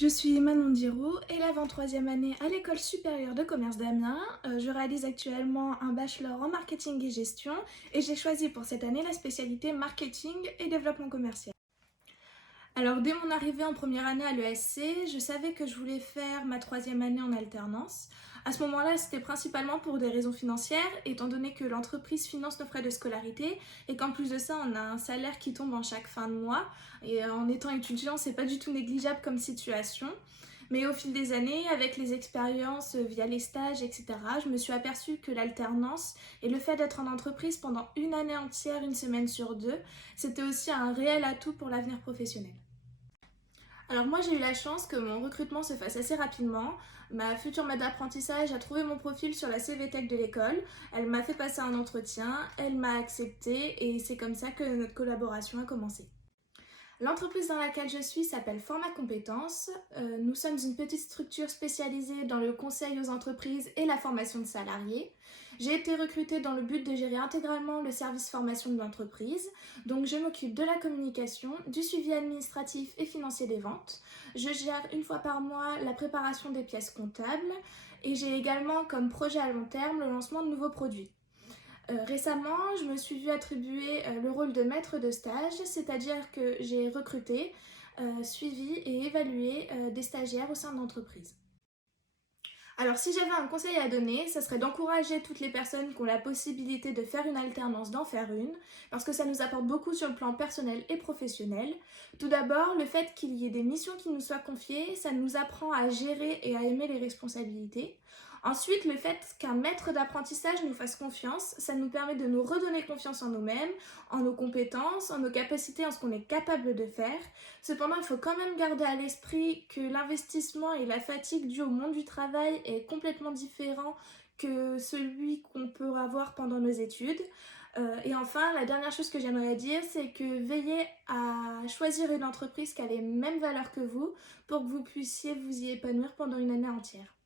Je suis Manon Diraud, élève en troisième année à l'École supérieure de commerce d'Amiens. Je réalise actuellement un bachelor en marketing et gestion et j'ai choisi pour cette année la spécialité marketing et développement commercial. Alors dès mon arrivée en première année à l'ESC, je savais que je voulais faire ma troisième année en alternance. À ce moment-là, c'était principalement pour des raisons financières, étant donné que l'entreprise finance nos frais de scolarité et qu'en plus de ça, on a un salaire qui tombe en chaque fin de mois. Et en étant étudiant, c'est pas du tout négligeable comme situation. Mais au fil des années, avec les expériences via les stages, etc., je me suis aperçue que l'alternance et le fait d'être en entreprise pendant une année entière, une semaine sur deux, c'était aussi un réel atout pour l'avenir professionnel. Alors moi j'ai eu la chance que mon recrutement se fasse assez rapidement. Ma future maître d'apprentissage a trouvé mon profil sur la CVTech de l'école, elle m'a fait passer un entretien, elle m'a accepté et c'est comme ça que notre collaboration a commencé. L'entreprise dans laquelle je suis s'appelle Format Compétences. Nous sommes une petite structure spécialisée dans le conseil aux entreprises et la formation de salariés. J'ai été recrutée dans le but de gérer intégralement le service formation de l'entreprise. Donc je m'occupe de la communication, du suivi administratif et financier des ventes. Je gère une fois par mois la préparation des pièces comptables et j'ai également comme projet à long terme le lancement de nouveaux produits. Récemment, je me suis vue attribuer le rôle de maître de stage, c'est-à-dire que j'ai recruté, suivi et évalué des stagiaires au sein de l'entreprise. Alors si j'avais un conseil à donner, ce serait d'encourager toutes les personnes qui ont la possibilité de faire une alternance d'en faire une, parce que ça nous apporte beaucoup sur le plan personnel et professionnel. Tout d'abord, le fait qu'il y ait des missions qui nous soient confiées, ça nous apprend à gérer et à aimer les responsabilités. Ensuite, le fait qu'un maître d'apprentissage nous fasse confiance, ça nous permet de nous redonner confiance en nous-mêmes, en nos compétences, en nos capacités, en ce qu'on est capable de faire. Cependant, il faut quand même garder à l'esprit que l'investissement et la fatigue due au monde du travail est complètement différent que celui qu'on peut avoir pendant nos études. Et enfin, la dernière chose que j'aimerais dire, c'est que veillez à choisir une entreprise qui a les mêmes valeurs que vous pour que vous puissiez vous y épanouir pendant une année entière.